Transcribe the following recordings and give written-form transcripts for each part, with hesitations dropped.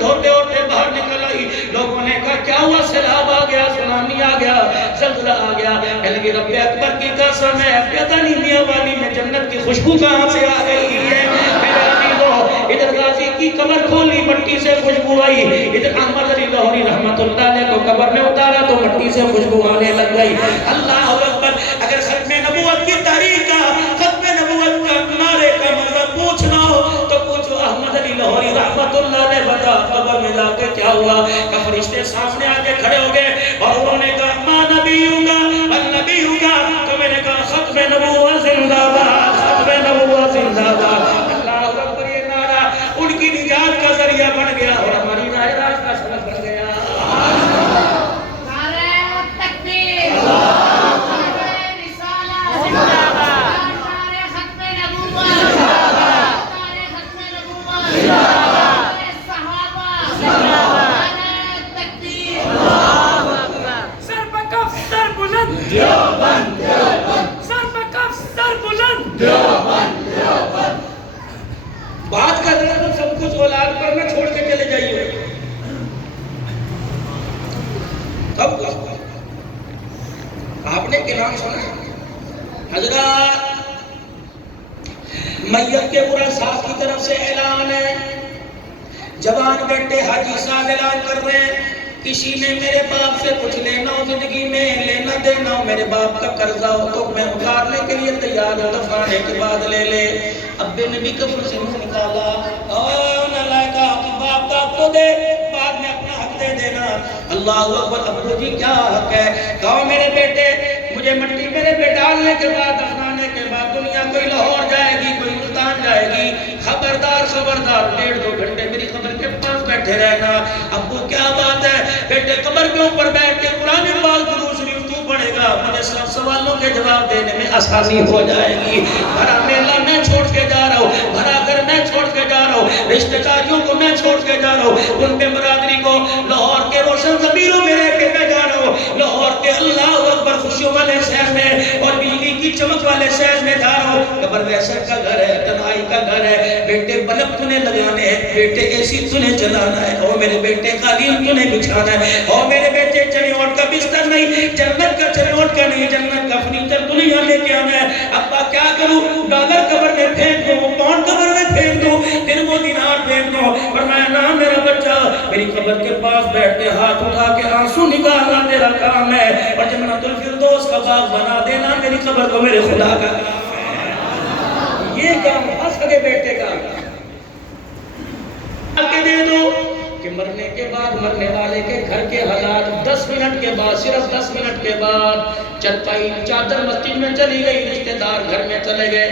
منہ دھوتے ہوتے باہر نکل آئی. لوگوں نے کہا کیا ہوا؟ سیلاب آ گیا، سونامی آ گیا، زلزلہ آ گیا. کہنے لگی رب اکبر کی قسم ہے، پتہ نہیں میاں والی میں جنت کی خوشبو کہاں سے آ گئی ہے. میرے عزیزو ادھر غازی کی قبر کھولی، مٹی سے خوشبو آئی. ادھر احمد علی لاہوری رحمت اللہ علیہ کو قبر میں اتارا تو مٹی سے خوشبو آنے لگ گئی. اللہ اکبر. اگر ختم نبوت کی تاریخ کا، ختم نبوت کا نعرے کا مطلب پوچھنا ہو تو پوچھو احمد علی لاہوری رحمت اللہ علیہ بتا قبر میں جا کے کیا ہوا. کہ فرشتے سامنے آ کے کھڑے ہو گئے اور انہوں نے کہا ما نبیوں کا النبیوں کا. تو میں نے کہا ختم نبوت زندہ باد، ختم نبوت زندہ باد. اللہ اکبر. یہ نعرہ ان کی نجات کا ذریعہ بن گیا اور ہماری راہ کا سبب بن گیا. بات کر رہے تو سب کچھ اولاد پر نہ چھوڑ کے چلے جائیے. سب کچھ آپ نے کلام سنا؟ حضرات میت کے برا صاحب کی طرف سے اعلان ہے. جوان بیٹے حاجی صاحب اعلان کر رہے ہیں کسی نے میرے باپ سے کچھ لینا ہو زندگی میں، لینا دینا ہو، میرے باپ کا قرضہ ہو تو میں اتارنے کے لیے تیار ہوں، دفعانے کے بعد لے لے. ابے نے بھی کفن سے منہ نکالا، اوہ نالائکہ باپ کا تو دے، بعد میں اپنا حق دے دینا. اللہ اکبر. ابو جی کیا حق ہے؟ کہو میرے بیٹے مجھے مٹی میرے پہ ڈالنے کے بعد، دفنانے کے بعد دنیا کوئی لاہور جائے گی، کوئی ملتان جائے گی، خبردار خبردار 1.5-2 گھنٹے میری قبر کے پاس بیٹھے رہنا. ابو کیا بات ہے؟ بیٹے قبر کے اوپر بیٹھ کے قرآن پاک درود شریف تو پڑھے گا، مجھے سب سوالوں کے جواب دینے میں آسانی ہو جائے گی. بھرا میلہ میں چھوڑ کے جا رہا ہوں، بھرا گھر میں چھوڑ کے جا رہا ہوں، رشتہ داریوں کو میں چھوڑ کے جا رہا ہوں، ان پہ برادری کو لاہور کے روشن زمینوں میں رہ کے میں جا رہا ہوں، لاہور کے اللہ اکبر خوشیوں والے شہر میں اور بجلی کی چمک والے شہر میں جا رہا ہوں. قبر ویسے کا گھر ہے، تنہائی کا گھر ہے. بیٹے بلب تنے لگانے ہیں، بیٹے اے سی تنے چلانا ہے، اور میرے بیٹے قالین تنے بچھانا ہے، اور میرے بیٹے چریوٹ کا بستر نہیں، جنت کا چریوٹ کا نہیں، جنت کا فرنیچر دنیا لے کے آنا ہے. ابا کیا کروں؟ ڈالر قبر میں پھینک دوں، پاؤنڈ قبر میں پھینک دوں، درہم و دینار پھینک دوں. فرمایا نہ میرا بچہ، میری قبر کے پاس بیٹھ کے ہاتھ اٹھا کے آنسو نکالنا تیرا کام ہے، اور جنت الفردوس کا باغ بنا دینا میری قبر کو میرے خدا کا کام ہے. یہ کام سگے بیٹے کا کے دے دو کہ مرنے کے بعد مرنے والے کے گھر کے حالات 10 منٹ کے بعد، صرف 10 منٹ کے بعد چرپائی چادر مسجد میں چلی گئی، رشتہ دار گھر میں چلے گئے.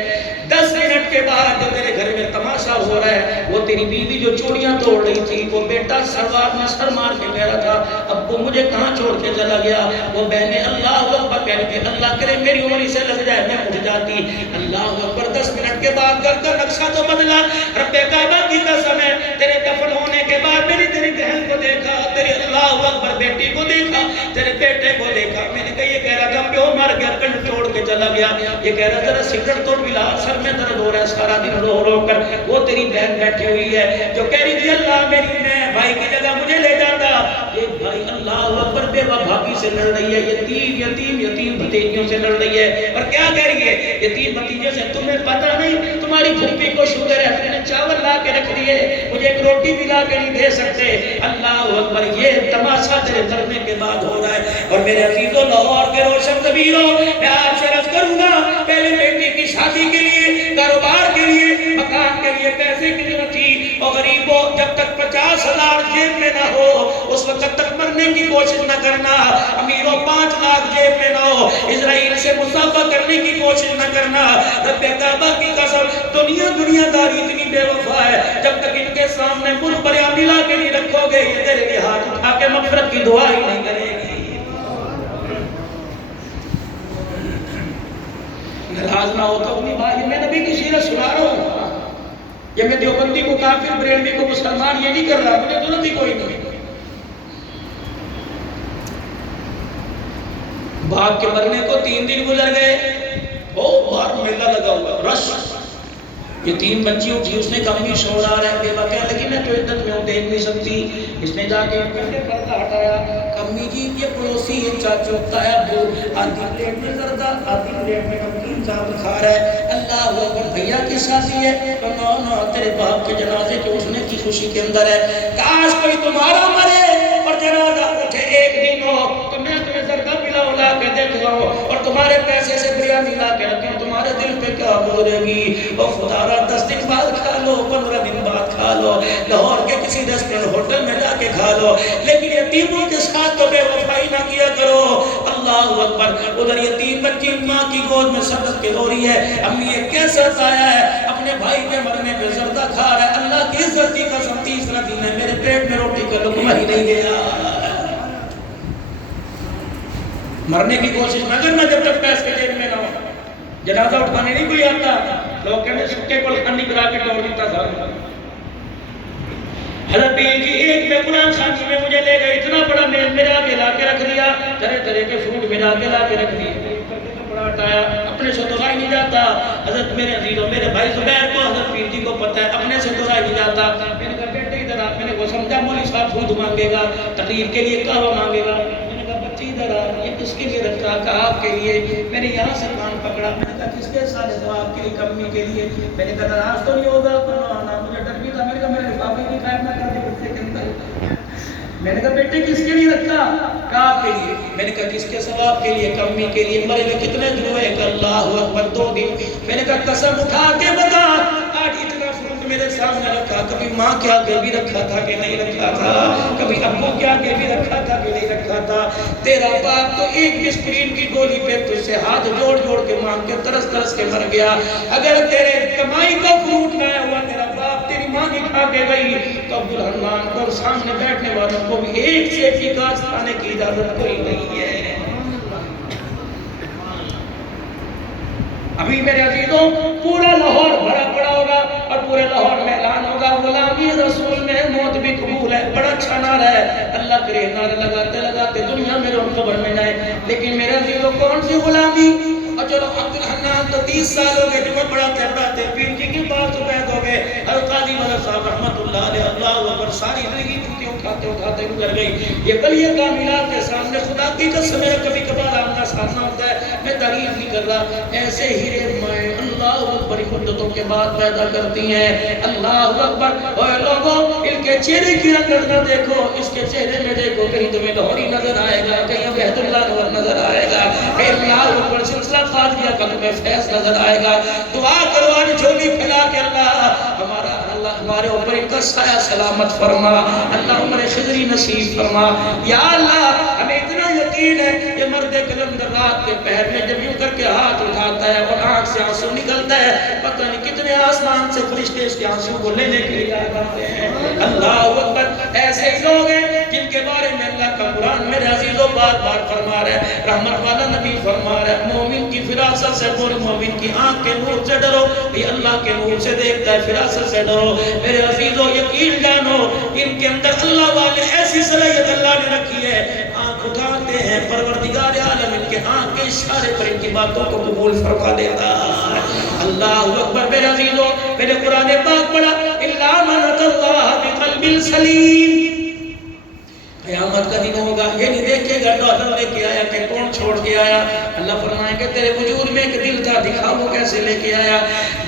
10 منٹ کے بعد جب میرے گھر میں تماشا ہو رہا ہے، وہ تیری بیوی جو چوڑیاں توڑ رہی تھی، وہ بیٹا سروار میں سر مار کے کہہ رہا تھا ابو مجھے کہاں چھوڑ کے چلا گیا. وہ بہنیں اللہ اکبر کہہ رہی تھی اللہ کرے میری عمر سے لگ جائے میں اٹھ جاتی. اللہ اکبر. 10 منٹ کے بعد گھر کا نقشہ تو بدلا. رب کعبہ کی قسم ہے تیرے دفن ہونے کے بعد میری تیری بہن کو دیکھا، تیری اللہ اکبر بیٹی کو دیکھا، تیرے بیٹے کو دیکھا. میں نے کہا یہ کہہ رہا تھا پیو مر گیا، کنڈ چھوڑ کے چلا گیا. یہ کہہ رہا ذرا سگریٹ تو پلا، سر میں درد ہو رہا ہے سارا دن رو رو کر. وہ تیری بہن بیٹھی ہوئی ہے جو کہہ رہی تھی اللہ میری میں بھائی کی جگہ مجھے لے جاتا. یہ بھائی اللہ اکبر بیوہ بھابھی سے لڑ رہی ہے، یتیم بھتیجیوں سے لڑ رہی ہے. اور کیا کہہ رہی ہے یتیم بھتیجے سے؟ تمہیں پتہ نہیں تمہاری پھوپھی کو شوگر ہے، میں نے چاول لا کے رکھ دیے، مجھے ایک روٹی بھی لا کے نہیں دے سکتے. اللہ اکبر. یہ تماشا تیرے مرنے کے بعد ہو رہا ہے. اور میرے عزیزوں لاہور کے روشن زمینوں میں آپ سے عرض کروں گا پہلے بیٹی کی شادی کے لیے، کاروبار کے لیے، مکان کے لیے پیسے کی ضرورت تھی. اور غریبوں جب تک 50,000 جیب میں نہ ہو اس وقت تک مرنے کی کوشش نہ کرنا. امیروں 5 لاکھ جیب میں نہ ہو اسرائیل سے مسافہ کرنے کی کوشش نہ کرنا. رب کعبہ کی قسم دنیا داری اتنی بے وفا ہے، جب تک ان کے سامنے مر بریا ملا کے نہیں رکھو گے یہ تیرے لیے ہاتھ اٹھا کے مغفرت کی دعا ہی نہیں کرے گی. ناراض نہ ہو تو اپنی بھائی میں نبی کی سیرت سنا رہا ہوں. یہ میں دیوبندی کو کافر، بریلوی کو مسلمان یہ نہیں کر رہا، مجھے ضرورت ہی کوئی نہیں. باپ کے مرنے کو 3 دن گزر گئے، بہت بار میلہ لگا ہوا رش. یتیم بچی اٹھی، اس نے کہا امی شور آ رہا ہے، بیوہ کہنے لگی میں تو عدت میں ہوں دیکھ نہیں سکتی. اس نے جا کے پردہ ہٹایا. امی جی یہ پڑوسی یہ چاچو ہے ابو آدھی پلیٹ میں زردہ آدھی پلیٹ میں نمکین چاول کھا رہا ہے. اللہ اکبر بھیا کی شادی ہے تو نہ تیرے باپ کے جنازے کے اٹھنے کی خوشی کے اندر ہے. کاش کوئی تمہارا مرے اور جنازہ اٹھے ایک دن ہو تو میں تمہیں زردہ پلاؤ لا کے دیکھ لاؤں اور تمہارے پیسے سے بریانی لا کے رکھیں، تمہارے دل پہ کیا گزرے گی؟ وہ خدا را 10 دن بعد کھا لو 15 دن بعد کھا لو لاہور کے کسی ریسٹورنٹ ہوٹل میں جا کے کھا لو، لیکن یتیموں کے ساتھ تو بے وفائی نہ کیا کرو. اللہ اکبر. ادھر یتیم بچی ماں کی گود میں سبق کے رو رہی ہے. امی یہ کیسا آیا ہے اپنے بھائی کے مرنے پہ زردہ کھا رہا ہے. اللہ کی عزت کی قسم تیسرا دن ہے میرے پیٹ میں روٹی کا لقمہ ہی نہیں گیا. مرنے کی کوشش نہ کرنا جب تک پیسے جیب میں نہ ہو. جنازہ اٹھانے نہیں کوئی آتا، لوگ کہتے سکے کو لکھنی کرا کے ٹور دیتا سارا. حضرت جی ایک میں قرآن خانی میں مجھے لے گئے، اتنا بڑا میز میرا کے لا کے رکھ دیا، طرح طرح کے فروٹ میرا کے لا کے رکھ دیے. بڑا ہٹایا اپنے سے تو لائی نہیں جاتا. حضرت میرے عزیزوں میرے بھائی زبیر کو حضرت پیر جی کو پتہ ہے اپنے سے تو لائی نہیں جاتا. میں نے کہا بیٹے ادھر آ. میں نے وہ سمجھا مولوی صاحب خود مانگے گا، تقریر کے لیے کعبہ مانگے گا. ادھر آ یہ کس کے لیے رکھا؟ کہا آپ کے لیے. میں نے یہاں سے کان پکڑا. میں نے کہا کس کے ساتھ ہے؟ آپ کے لیے کمی کے لیے. میں نے کہا ناراض تو نہیں ہوگا؟ مجھے ڈر بھی تھا. میں نے کہا میرے لفافے کی خیر نہ کر دے بچے کے اندر. میں نے کہا بیٹے کس کے لیے رکھا؟ کہا آپ کے لیے. میں نے کہا کس کے ثواب کے لیے؟ کمی کے لیے. مرے ہوئے کتنے دن ہوئے؟ کہ اللہ اکبر 2 دن. میں نے کہا قسم اٹھا کے بتا آج اتنا فروٹ میرے سامنے رکھا، کبھی ماں کے آگے بھی رکھا تھا کہ نہیں رکھا تھا؟ کبھی ابو کے آگے بھی رکھا تھا کہ نہیں رکھا تھا؟ تیرا باپ تو ایک اسپرین کی گولی پہ تجھ سے ہاتھ جوڑ جوڑ کے مانگ کے ترس ترس کے مر گیا. اگر تیرے کمائی کا فروٹ نہ ہوا تیرا باپ تیری ماں کی کھا کے گئی تو عبدالرحمن کو سامنے بیٹھنے والوں کو بھی ایک سے ایک گاس کھانے کی اجازت کوئی نہیں ہے. ابھی میرے عزیزوں پورا لاہور بھرا پڑا ہوگا اور پورے لاہور میں اعلان ہوگا غلامی رسول میں موت بھی قبول ہے. بڑا اچھا نعرہ ہے. اللہ کرے نعرے لگاتے لگاتے دنیا میں روم خبر میں جائے. لیکن میرے عزیزوں کون سی غلامی؟ اور چلو عبدالحنان تو 30 سال ہو گئے جمعہ پڑھاتے پیر جی کی بات سفید ہو گئے. القاضی مدر صاحب رحمت اللہ علیہ اللہ اکبر ساری زندگی جھوٹی اٹھاتے گزر گئی. یہ بلیہ کاملات کے سامنے خدا کی قسم میرا کبھی کبھار آمنا سامنا ہوتا ہے. میں تعریف نہیں کر رہا. ایسے ہیرے مائیں اللہ اکبر مدتوں کے بعد پیدا کرتی ہیں. اللہ اکبر. اوے لوگوں ان کے چہرے کی رنگت نہ دیکھو، اس کے چہرے میں دیکھو. کہیں تمہیں لاہوری نظر آئے گا، کہیں عبید اللہ نور نظر آئے گا، کہیں اللہ اکبر سلسلہ خواجہ کا تمہیں فیض نظر آئے گا. دعا کرو آج جھولی پھیلا کے اللہ ہمارے اوپر ان کا سایہ سلامت فرما. اللہ عمر خضری نصیب فرما. یا اللہ ہمیں اتنا یقین ہے یہ مرد کلندر رات کے پہر میں جب یوں کر کے ہاتھ اٹھاتا ہے اور آنکھ سے آنسو نکلتا ہے، پتہ نہیں کتنے آسمان سے فرشتے اس کے آنسو کو لینے کے لیے آتے ہیں. اللہ اکبر. ایسے ہی لوگ ہیں جن کے بارے میں اللہ کا قرآن میرے عزیزوں بار بار فرما رہے ہیں. رحمت والا نبی فرما رہے ہیں مومن کی فراست سے مومن کی آنکھ کے نور سے ڈرو. یہ اللہ کے نور سے دیکھتا ہے، فراست سے ڈرو. میرے عزیزوں یقین جانو ان کے اندر اللہ والے ایسی صلاحیت اللہ نے رکھی ہے. آنکھ اٹھاتے ہیں پروردگار عالم ان کے آنکھ کے اشارے پر ان کی باتوں کو قبول فرما دیتا ہے. اللہ اکبر. میرے عزیزوں میرے قرآن پاک پڑھا الا من اتى الله بقلب سلیم. قیامت کا دن ہوگا یہ نہیں دیکھے گا ڈالر لے کے آیا کہ کون چھوڑ کے آیا. اللہ فرمائیں گے تیرے وجود میں ایک دل تھا دکھا وہ کیسے لے کے آیا.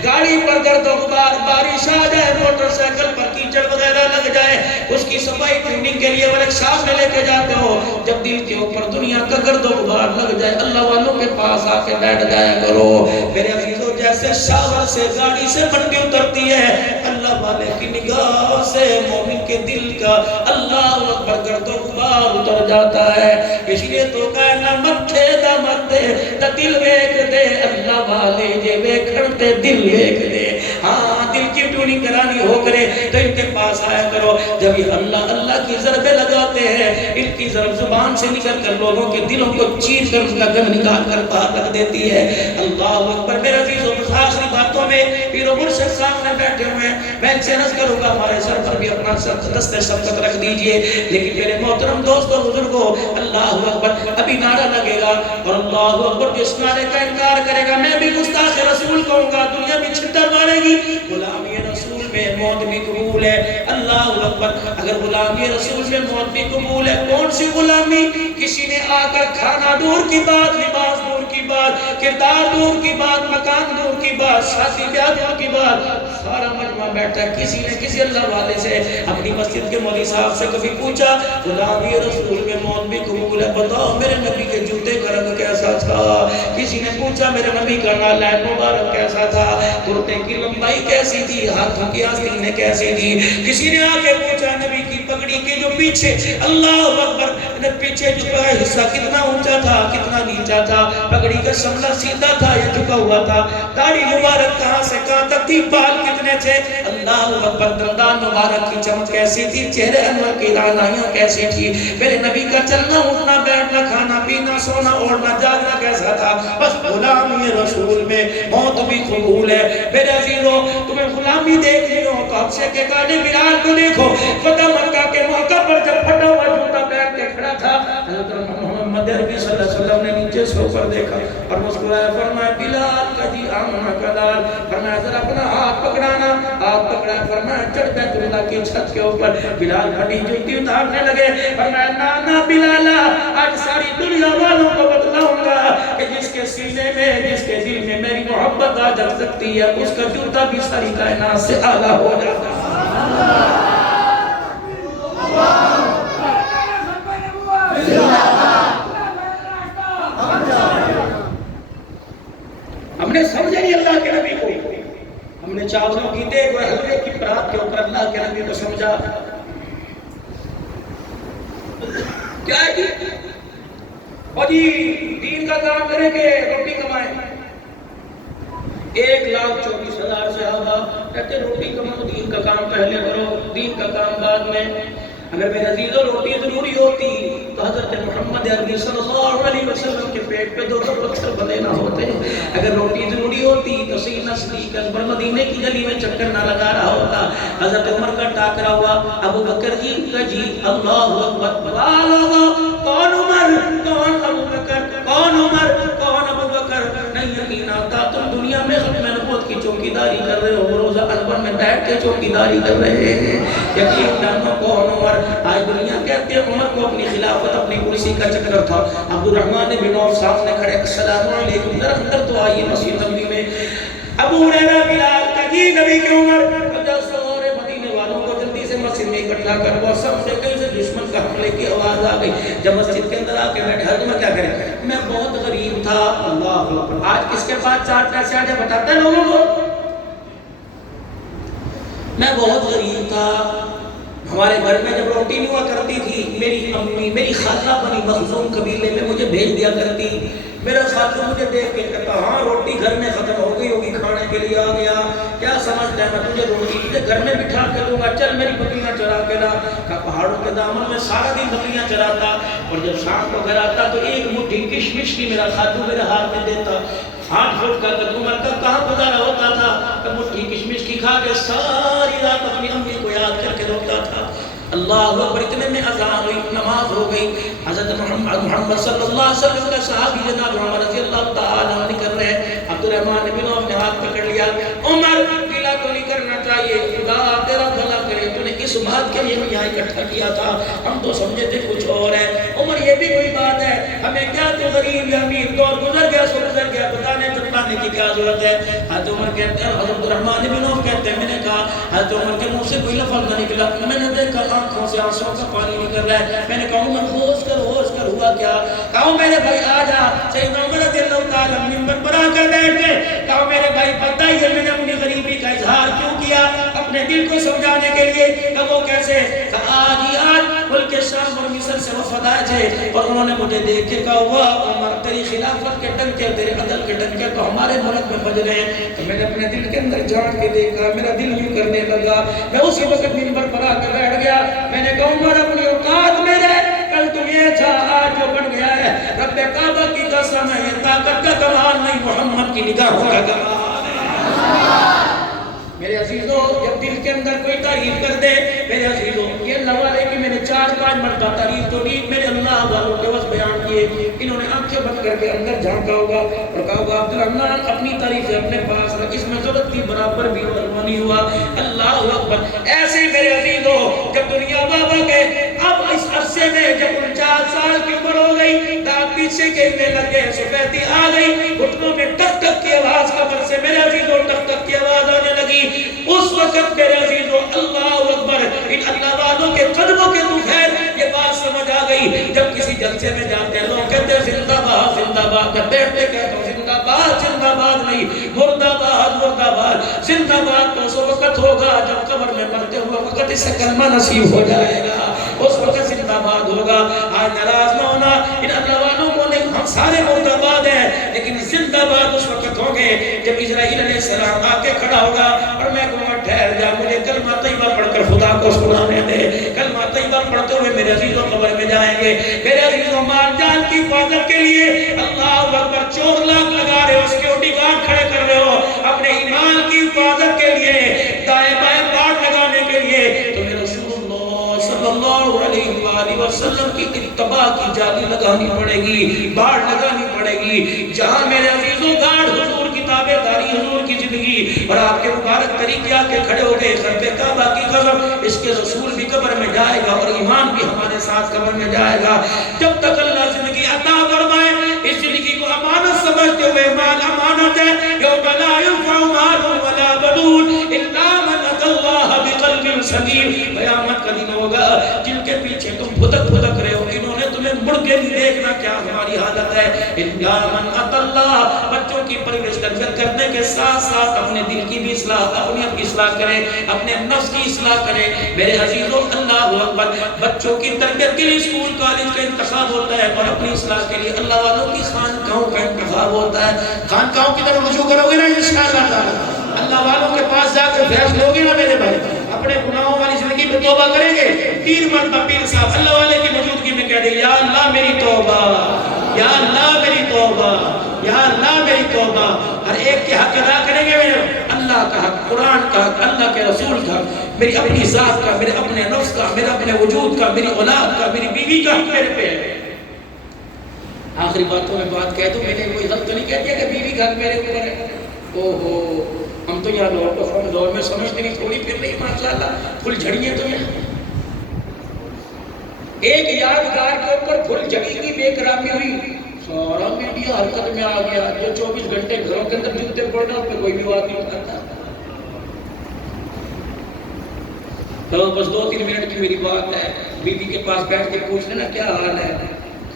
گاڑی پر گرد و غبار بارش آ جائے، موٹر سائیکل پر کیچڑ وغیرہ لگ جائے، اس کی صفائی کلیننگ کے لیے ورک شاپ میں لے کے جاتے ہو. جب دل کے اوپر دنیا کا گرد و غبار لگ جائے اللہ والوں کے پاس آ کے بیٹھ جایا کرو. میرے عزیزوں جیسے شاور سے گاڑی سے مٹی اترتی ہے اللہ والے کی نگاہ سے مومن کے دل کا اللہ اکبر گرد و غبار اتر جاتا ہے. اس لیے تو کہنا متھے دا متے دا دل ویکھ دے اللہ والے جے ویکھن تے دل ویکھ دے. ہاں دل کی ٹیوننگ کرانی ہو کرے تو ان کے پاس آیا کرو. جب یہ اللہ اللہ کی ضربیں لگاتے ہیں ان کی ضرب زبان سے نکل کر لوگوں کے دلوں کو چیر کر ان کا گم نکال کر باہر رکھ دیتی ہے. اللہ اکبر. میرے عزیزوں آخری باتوں میں پیر و مرشد سامنے بیٹھے ہوئے ہیں، میں ان سے عرض کروں گا ہمارے سر پر بھی اپنا دست شفقت رکھ دیجئے. لیکن میرے محترم دوستو بزرگو، اللہ اکبر ابھی نعرہ لگے گا اور اللہ اکبر جس نعرے کا انکار کرے گا میں بھی گستاخ رسول کہوں گا، دنیا بھی چھتر مارے گی. غلامی رسول میں موت بھی قبول ہے. اللہ اکبر، اگر غلامی رسول میں موت بھی قبول ہے، کون سی غلامی؟ کسی نے آ کر کھانا دور کی بات، لباس دور کی بات، کردار دور کی بات، مکان دور کی بات، شادی بیاہ دور کی بات، سارا مجمع بیٹھا. کسی نے کسی اللہ والے سے اپنی مسجد کے مولوی صاحب سے کبھی پوچھا غلامی رسول میں موت بھی قبول ہے، بتاؤ میرے نبی کے جوتے کا رنگ کیسا تھا؟ کسی نے پوچھا میرے نبی کا نالین مبارک کیسا تھا، کرتے کی لمبائی کیسی تھی، ہاتھوں کی آستینیں کیسی تھی؟ کسی نے آ کے پوچھا نبی کی پگڑی کے جو پیچھے اللہ اکبر پیچھے جھکا حصہ کتنا اونچا تھا، کتنا نیچا تھا، پگڑی کا شملہ سیدھا تھا یا جھکا ہوا تھا، داڑھی مبارک کہاں سے کہاں تک تھی، بال کتنے تھے، اللہ اکبر دندان مبارک کی چمک کیسی تھی، چہرے انور کی رعنائیاں کیسی تھی، میرے نبی کا چلنا اٹھنا بیٹھنا کھانا پینا سونا اوڑھنا جاگنا کیسا تھا. بس غلامی رسول میں موت بھی قبول ہے. میرے عزیزوں تمہیں غلامی دیکھنی ہو تو حبشے کے قاضی بلال کو دیکھو. فتح مکہ کے موقع پر جب پھٹا ہوا جوتا پہن کے کھڑا تھا، حضرت محمد عربی صلی اللہ علیہ وسلم نے نیچے سے اوپر دیکھا اور مسکرایا، فرمایا بلال کا جی آمنا کا دار، فرمایا ذرا اپنا ہاتھ پکڑانا. ہاتھ پکڑا، فرمایا چڑھ بیت اللہ کی چھت کے اوپر. بلال پھٹی جوتی اتارنے لگے، فرمایا نانا بلالا آج ساری دنیا والوں کو بتلاؤں گا کہ جس کے سینے میں جس کے دل میں میری محبت آ جا سکتی ہے اس کا جوتا بھی ساری کائنات سے اعلیٰ ہو جاتا ہے. ہم نے سمجھا نہیں اللہ کے نبی کو، ہم نے چاولوں کی دیگ اور حلوے کی پرات کے اوپر اللہ کے نبی کو سمجھا. کیا ہے جی؟ اور جی دین کا کام کریں گے روٹی کمائیں. 1,24,000 صحابہ کہتے روٹی کماؤ، دین کا کام پہلے کرو، دین کا کام بعد میں. اگر میرے عزیزوں روٹی ضروری ہوتی تو حضرت محمد عربی صلی اللہ علیہ وسلم کے پیٹ پہ 2 پتھر بندے نہ ہوتے. اگر روٹی ضروری ہوتی تو سیدنا صدیق اکبر مدینے کی گلی میں چکر نہ لگا رہا ہوتا. حضرت عمر کا ٹاکرا ہوا، ابو بکر جی کا جی اللہ اکبر، کون عمر کون ابو بکر، کون عمر کون ابو بکر. نہیں یقین آتا تم دنیا میں ختم نبوت کی چوکیداری کر رہے ہو، روزہ انور میں بیٹھ کے چوکیداری کر رہے ہیں. یقین جانو کون عمر. آج دنیا کہتے ہیں عمر کو اپنی خلافت اپنی کرسی کا چکر تھا. عبد الرحمن بن عوف سامنے کھڑے، السلام علیکم، ذرا اندر تو آئیے مسجد نبوی میں. ابو ہریرہ بلال کا جی نبی کی عمر 50 اور مدینے والوں کو جلدی سے مسجد میں اکٹھا کر، وہ سب سے کہیں سے دشمن کا حملے کی آواز آ گئی. جب مسجد کے اندر آ کے بیٹھے حضرت میں کیا کریں، میں بہت غریب تھا. اللہ اکبر. آج کس کے پاس 4 پیسے آ جائے بتاتے ہیں لوگوں کو، میں بہت غریب تھا. ہمارے گھر میں جب روٹی نہیں ہوا کرتی تھی، میری امی میری خالہ بنی مخزوم قبیلے میں مجھے بھیج دیا کرتی. میرا خاتون مجھے دیکھ کے کہتا ہاں روٹی گھر میں ختم ہو گئی ہوگی، کھانے کے لیے آ گیا، کیا سمجھتا ہے میں تجھے روٹی تجھے گھر میں بٹھا کے دوں گا، چل میری بکریاں چرا کے لا. پہاڑوں کے دامن میں سارا دن بکریاں چراتا اور جب شام کو گھر آتا تو ایک مٹھی کشمش کی میرا خاتون میرے ہاتھ میں دیتا. 8 فٹ کا عمر کا کہاں گزارا ہوتا تھا کہ مٹھی کشمش کی کھا کے ساری رات اپنی امی کو یاد کر کے روتا تھا. اللہ اکبر. اتنے میں اذان ہوئی، نماز ہو گئی. حضرت محمد صلی اللہ علیہ وسلم کا صحابی جناب عمر رضی اللہ تعالیٰ عنہ کر رہے ہیں. عبد الرحمن بن عوف نے ہاتھ پکڑ لیا، عمر گلا تو نہیں کرنا چاہیے، خدا تیرا بھلا کرے، تو نے اس بات کے لیے یہاں اکٹھا کیا تھا، ہم تو سمجھے تھے کچھ اور ہے. عمر یہ بھی کوئی بات ہے، ہمیں کیا تو غریب یا امیر دور گزر گیا سو گزر گیا، بتانے چٹانے کی کیا ضرورت ہے. حضرت عمر کہتے ہیں، حضرت الرحمن بن عوف کہتے ہیں میں نے کہا، حضرت عمر کے منہ سے کوئی لفظ نہ نکلا، میں نے دیکھا آنکھوں سے آنسوں کا پانی نکل رہا ہے. میں نے کہا عمر ہوش کر ہوا کیا؟ کہا میرے بھائی آ جا. سیدنا عمر رضی اللہ تعالیٰ منبر پر آ کر بیٹھ گئے. کہا میرے بھائی پتہ ہی ہے میں نے اپنی غریبی کا اظہار کیوں کیا، اپنے دل کو سمجھانے کے لیے. کہ وہ کیسے؟ کہا آج ملک شام اور مصر سے وفد آئے تھے اور انہوں نے مجھے دیکھ کے کہا واہ عمر تیری خلافت کے ڈنکے تیرے عدل کے ڈنکے تو ہمارے ملک میں بج رہے ہیں. تو میں نے اپنے دل کے اندر جھانک کے دیکھا، میرا دل یوں کرنے لگا. میں اسی وقت منبر پر آ کے بیٹھ گیا. میں نے کہا عمر اپنی اوقات میں رہ، کل تم یہ تھا آج جو بن گیا ہے. رب کعبہ کی قسم ہے یہ طاقت کا کمال نہیں، محمد کی نگاہوں کا کمال ہے. میرے عزیزوں جب دل کے اندر کوئی تعریف کر دے میرے عزیزوں یہ اللہ والے کہ میں نے 4-5 مرتبہ تعریف تو نہیں میرے اللہ والوں کے وقت بیان کیے انہوں نے آنکھیں بند کر کے اندر جھانکا ہوگا اور کہا ہوگا عبدالرحمن اپنی تعریف سے اپنے پاس رکھ اس میں ضرورت کی برابر بھی نہیں ہوا اللہ اکبر ایسے میرے عزیزوں جب دنیا بابا کے اب اس عرصے میں جب 49 سال کی عمر ہو گئی دانت پیچھے گرنے لگے سفیدی آ گئی گھٹنوں میں ٹک ٹک کی آواز قبر سے میرے عزیزوں ٹک ٹک کی آواز آنے لگی اس وقت میرے عزیزوں اللہ اکبر ان اللہ والوں کے قدموں کے دوخیر یہ بات سمجھ آ گئی جب کسی جلسے میں جاتے ہیں لوگ کہتے ہیں زندہ باد جب بیٹھتے کہتا ہوں زندہ باد نہیں مردہ باد زندہ باد تو اس وقت ہوگا جب قبر میں مرتے ہوئے وقت اس سے کلمہ نصیب ہو جائے گا اس وقت زندہ باد ہوگا آج ناراض نہ ہونا ان اللہ والوں کو نہیں ہم سارے مردہ باد ہیں لیکن زندہ باد اس وقت ہوں گے جب اسرائیل علیہ السلام آ کے کھڑا ہوگا اور میں کہوں گا ٹھہر جا مجھے کلمہ طیبہ پڑھ کر خدا کو سنانے دے کلمہ طیبہ پڑھتے ہوئے میرے عزیزوں قبر میں جائیں گے میرے عزیزوں مال جان کی حفاظت کے لیے اللہ اکبر 4 لاکھ لگا رہے ہو سیکورٹی گارڈ کھڑے کر رہے ہو اپنے ایمان کی حفاظت کے لیے دائیں بائیں گارڈ لگانے کے لیے تو میرے رسول اللہ صلی اللہ علیہ وآلہ وسلم کی اتباع کی جالی لگانی پڑے گی گارڈ لگانی پڑے گی جہاں میرے عزیزوں گارڈ حضور کی تابعداری حضور کی زندگی اور آپ کے مبارک طریقے آ کے کھڑے ہو گئے خرب کعبہ کی قسم اس کے رسول بھی قبر میں جائے گا اور ایمان بھی ہمارے ساتھ قبر میں جائے گا جب تک اللہ زندگی عطا فرمائے اس زندگی کو امانت سمجھتے ہوئے مال امانت ہے یوم لا ينفع مال ولا بنون الا من اتى الله بقلب سلیم قیامت کا دن ہوگا جن کے پیچھے تم پھدک رہے ہو انہوں نے تمہیں مڑ کے نہیں دیکھنا کیا ہماری حالت ہے الا من اتى الله بچوں کی پرورش کرنے کے ساتھ ساتھ اپنے دل کی بھی اصلاح اپنی اصلاح کرے اپنے نفس کی اصلاح کرے میرے عزیزوں اللہ اکبر بچوں کی تربیت کے لیے اسکول کالج کا انتخاب ہوتا ہے اور اپنی اصلاح کے لیے اللہ والوں کی خانقاہوں کا انتخاب ہوتا ہے خانقاہوں کی طرف رجوع کرو گے نا انشاءاللہ تعالی اللہ والوں کے پاس جا کر فیصلہ ہوگی نا میرے بھائی اپنے گناہوں والی زندگی پہ توبہ کریں گے 3 مرتبہ پیر صاحب اللہ والے کی موجودگی میں کہہ دیں یا اللہ میری توبہ یا اللہ میری توبہ یا اللہ میری توبہ ہر ایک کے حق ادا کریں گے میرے اللہ کا حق قرآن کا حق اللہ کے رسول کا میری اپنی ذات کا میرے اپنے نفس کا میرے اپنے وجود کا میری اولاد کا میری بیوی کا حق میرے پہ ہے آخری باتوں میں بات کہہ دوں میں نے کوئی غلط نہیں کہہ دیا کہ بیوی کا حق میرے اوپر ہے اوہو ہم تو یہاں دور میں سمجھتے نہیں تھوڑی پھر نہیں ماشاءاللہ پھول جھڑیے تو یہاں ایک یادگار کے اوپر پھول جھڑی کی بے کرامی ہوئی سارا میڈیا حرکت میں آ گیا جو 24 گھنٹے گھروں کے اندر جوتے پڑنا اس پہ کوئی بھی بات نہیں کرتا تو بس 2-3 منٹ کی میری بات ہے بیوی کے پاس بیٹھ کے پوچھ لینا کیا حال ہے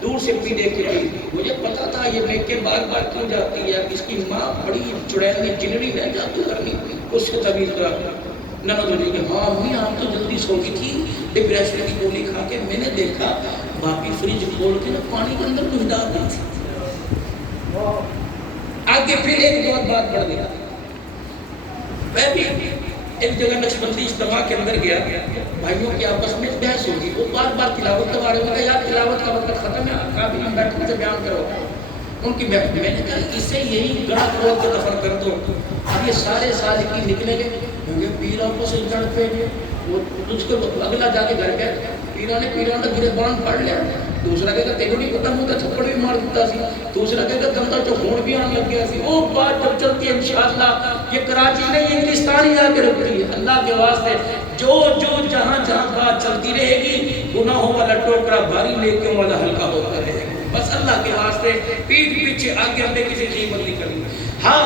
دور سے بھی دیکھ کے مجھے پتا تھا یہ دیکھ کے بار بار کیوں جاتی ہے اس کی ماں بڑی چڑیل جنڑی رہ جاتی کرنی اس سے طبیعت خراب نند ہو کہ ہاں امی آپ تو جلدی سو گئی تھی ڈپریشن کی گولی کھا کے میں نے دیکھا باقی فریج کھول کے نا پانی کے اندر کچھ ڈال دی تھی آگے پھر ایک بہت بات بڑھ گیا میں بھی ایک جگہ نقشبندی اجتماع کے اندر گیا بھائیوں کی آپس میں بحث ہوگی وہ بار بار تلاوت کے بارے میں یار تلاوت کا وقت ختم ہے کافی ہم بیٹھنے سے بیان کرو ان کی بحث میں نے کہا اسے یہی گڑا کھول کے دفن کر دو اب یہ سارے سال کی نکلے گئے کیونکہ پیر آپس سے جڑ پہ وہ اس کو اگلا جا کے گھر گیا پیران نے گرے بان پڑھ لیا دوسرا کہتا تیرو نہیں پتا ہوتا چھپڑ بھی مار دیتا سی دوسرا کہتا دندہ جو خون بھی آنے لگ گیا سی وہ بات جب چلتی ہے انشاءاللہ یہ کراچی نہیں انگلستان ہی جا کے رکھتی ہے اللہ کے واسطے جو جہاں بات چلتی رہے گی گناہوں والا ٹوکرا بھاری نیکیوں والا ہلکا ہوتا رہے گا بس اللہ کے واسطے پیٹ پیچھے آگے ہم نے کسی کی بدلی کرنی ہاں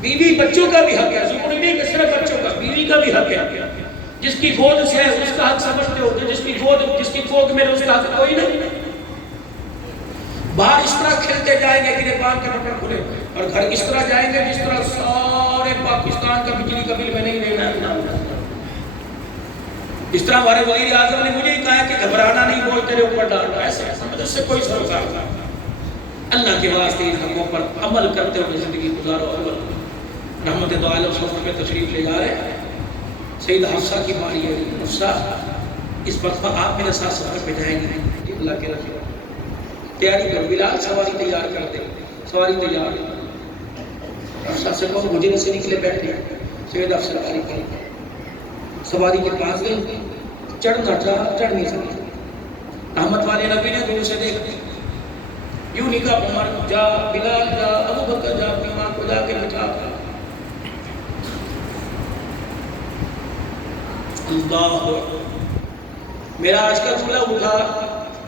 بیوی بچوں کا بھی حق ہے ضروری نہیں کہ صرف بچوں کا بیوی کا بھی حق ہے جس کی گود سے ہے اس کا حق سمجھتے ہو کہ جس کی گود میں اس کا حق کوئی نہیں باہر اس طرح کھلتے جائیں گے کہ بار کا بٹن کھلے اور گھر اس طرح جائیں گے جس طرح سارے پاکستان کا بجلی کا بل میں نہیں دینا ہے اس طرح ہمارے وزیر اعظم نے مجھے ہی کہا کہ گھبرانا نہیں بول تیرے اوپر ڈالنا ایسے سمجھ اس سے کوئی سروکار تھا اللہ کے واسطے ان حقوں پر عمل کرتے ہوئے زندگی گزارو عمل رحمت دو عالم سفر میں تشریف لے جا رہے ہیں سیدہ حفصہ کی باری ہے حفصہ اس وقت آپ میرے ساتھ سفر پہ جائیں گے اللہ کے رسول تیاری کر بلال سواری تیار کر دے سواری تیار افسر سے کہو مجھے سے نکلے بیٹھے سید افسر سواری کے پاس گئے، چڑھنا چاہا چڑھ نہیں سکتا۔ رحمت والے نبی نے دور سے دیکھا، یوں نہیں کہا عمر جا، بلال جا، ابو بکر جا، اپنی ماں کو جا کے بچا۔ اللہ میرا آج کا چولہا اٹھا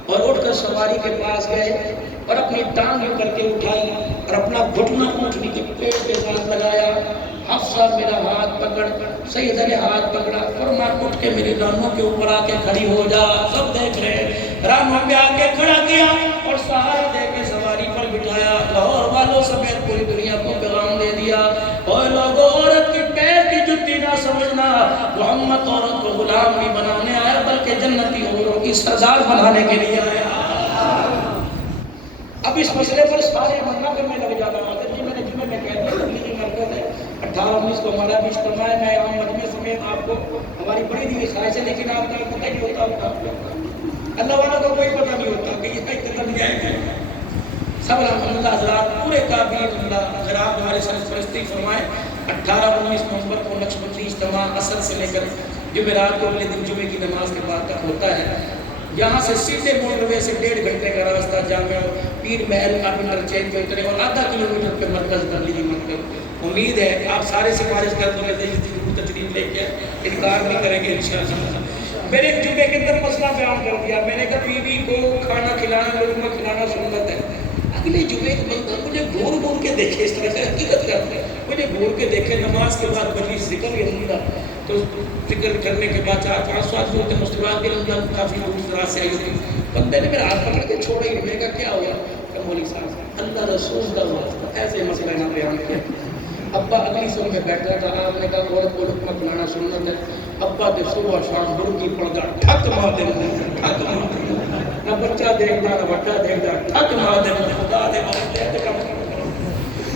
اور اٹھ کر سواری کے پاس گئے اور اپنی ٹانگ یوں کر کے اٹھائی اور اپنا گھٹنا اونٹنی کے پیڑ کے ساتھ لگایا۔ حفصہ میرا ہاتھ پکڑ، سیدہ نے ہاتھ پکڑا، فرمایا اٹھ کے میری رانوں کے اوپر آ کے کھڑی ہو جا۔ سب دیکھ رہے، رانوں پہ آ کے کھڑا کیا اور سہارے دے کے سواری پر بٹھایا۔ لاہور والوں سمیت پوری دنیا کو پیغام دے دیا، اور لوگوں عورت کی پیر کی جُتی نہ سمجھنا، محمد عورت کو غلام نہیں بنانے آیا بلکہ جنتی عورتوں کی سردار بنانے کے لیے آیا۔ اب اس مسئلے پر سارے منع کرنے لگ جاتا ہوں جی میں نے جمعے میں کہہ دیا تبلیغی مرکز ہے 18-19 کو ہمارا بھی اجتماع ہے، میں امام مجمع سمیت آپ کو ہماری بڑی دینی خواہش ہے، لیکن آپ کو پتہ نہیں ہوتا اللہ والوں کو کوئی پتہ نہیں ہوتا کہ یہ قدم جائے گا۔ سب الحمدللہ حضرات پورے کابین اللہ اگر آپ ہمارے سرس پرستی فرمائیں 18-19 نومبر کو نقشبندی اجتماع اثر سے لے کر جمعرات کو اگلے دن جمعے کی نماز کے بعد تک ہوتا ہے۔ یہاں سے سیدھے موٹر وے سے 1.5 گھنٹے کا راستہ جامع پیر محل آپ انٹرچینج پہ اترے اور آدھا کلومیٹر پہ مرکز تبلیغی مرکز۔ امید ہے آپ سارے سفارش کر دو گے تجریب لے کے انکار نہیں کریں گے انشاءاللہ۔ میں نے ایک جمعے کے اندر مسئلہ بیان کر دیا، میں نے کہا بیوی کو کھانا کھلانا لقمہ کھلانا سنت ہے۔ اگلے جمعے کے بندہ مجھے گھور گھور کے دیکھے، اس طرح سے حقیقت کرتے ہیں مجھے گھور کے دیکھے نماز کے بعد بجی ذکر یہ تو ذکر کرنے کے بعد 4-5 سوال ہوتے مسلمان کے لوگ کافی دور دراز سے آئی ہوتی، بندے نے میرا ہاتھ پکڑ کے چھوڑا ہی نہیں۔ میں کہا کیا ہوا؟ کہ مولوی صاحب اللہ رسول کا واسطہ ایسے مسئلہ نہ بیان کیا۔ ابا اگلی سن میں بیٹھا تھا، آپ نے کہا عورت کو لقمہ کھلانا سنت ہے۔ ابا کے صبح شام برکی پڑتا ٹھک مار دے ٹھک مار دے، نہ بچہ دیکھنا نہ بچہ دیکھنا، ٹھک مار دے خدا دے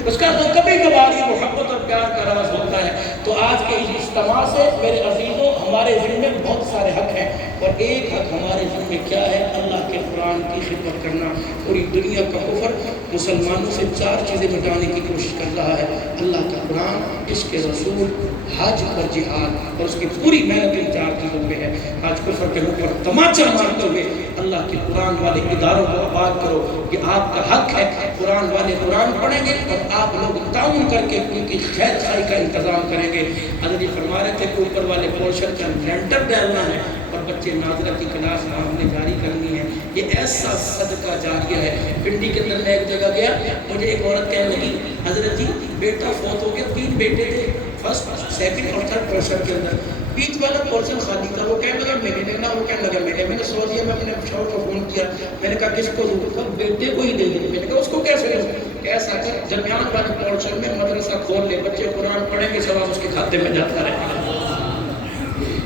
اس کا تو کبھی کبھار یہ محبت اور پیار کا راز ہوتا ہے۔ تو آج کے اس اجتماع سے میرے عزیزوں ہمارے ذمہ میں بہت سارے حق ہیں، اور ایک حق ہمارے ذمہ کیا ہے؟ اللہ کے قرآن کی خدمت کرنا۔ پوری دنیا کا کفر مسلمانوں سے 4 چیزیں مٹانے کی کوشش کر رہا ہے، اللہ کا قرآن، عشق رسول، حج اور جہاد، اور اس کی پوری محنت ان 4 چیزوں پہ ہے۔ آج کفر کے اوپر تماچا مارتے ہوئے اللہ کے قرآن والے اداروں کو آباد کرو، یہ آپ کا حق ہے۔ قرآن والے قرآن پڑھیں گے اور آپ لوگ تعاون کر کے ان کی خیر خائی کا انتظام کریں گے۔ حضرت یہ فرما رہے تھے کہ اوپر والے پورشن کا لینٹر ڈالنا ہے اور بچے ناظرہ کی کلاس آپ نے جاری کرنی ہے۔ یہ ایسا صدقہ جاریہ ہے۔ پنڈی کے اندر میں ایک جگہ گیا، مجھے ایک عورت کہنے لگی حضرت جی بیٹا فوت ہو گیا، 3 بیٹے تھے، فرسٹ سیکنڈ اور تھرڈ پورشن کے اندر، بیچ والا پورشن خالی تھا۔ وہ کہنے لگا میں نے لینا، وہ کہنے لگا میں نے سوچ لیا، میں اپنے شوہر کو فون کیا، میں نے کہا کس کو دوں؟ کہا بیٹے کو ہی دے دیں۔ میں نے کہا اس کو کیسے دوں؟ ایسا کر درمیان والے پورشن میں مدرسہ کھول لے، بچے قرآن پڑھیں گے، ثواب اس کے کھاتے میں جاتا رہے گا۔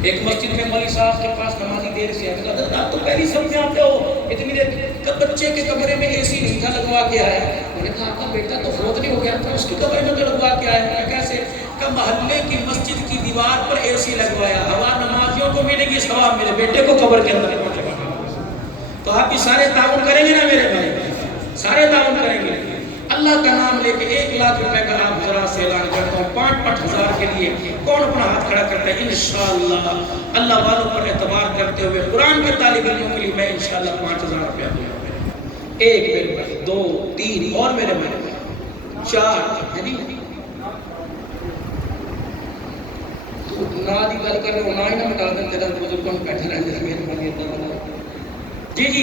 ایک مسجد میں مولوی صاحب کے پاس نمازی دیر سے آئے، حضرت آپ تو پہلی سب میں آتے ہو، اتنی دیر کب بچے کے کمرے میں اے سی نہیں تھا، لگوا کے آئے۔ میں نے کہا آپ کا بیٹا تو فوت نہیں ہو گیا تھا، اس کے کمرے میں تو لگوا کے آئے۔ میں کیسے؟ کہ محلے کی مسجد کی دیوار پر اے سی لگوایا، ہوا نمازیوں کو ملے گی، ثواب میرے بیٹے کو قبر کے اندر پہنچے گا۔ تو آپ بھی سارے تعاون کریں گے نا میرے بھائی؟ سارے تعاون کریں گے۔ اللہ کا نام لے کے 1 لاکھ روپے کا آپ ذرا سے اعلان کرتا ہوں، 5-5 ہزار کے لیے کون اپنا ہاتھ کھڑا کرتا ہے؟ انشاءاللہ اللہ والوں پر اعتبار کرتے ہوئے قرآن کے طالب علموں کے لیے میں انشاءاللہ 5000 روپیہ دوں گا۔ 1 میرے بھائی، 2 3 اور میرے بھائی 4 ہے نہیں تو نہ دی گل کر رہے ہو، نہ ہی نہ مٹا دیں، تیرا بزرگوں میں بیٹھے رہنے سے میرے بھائی جی جی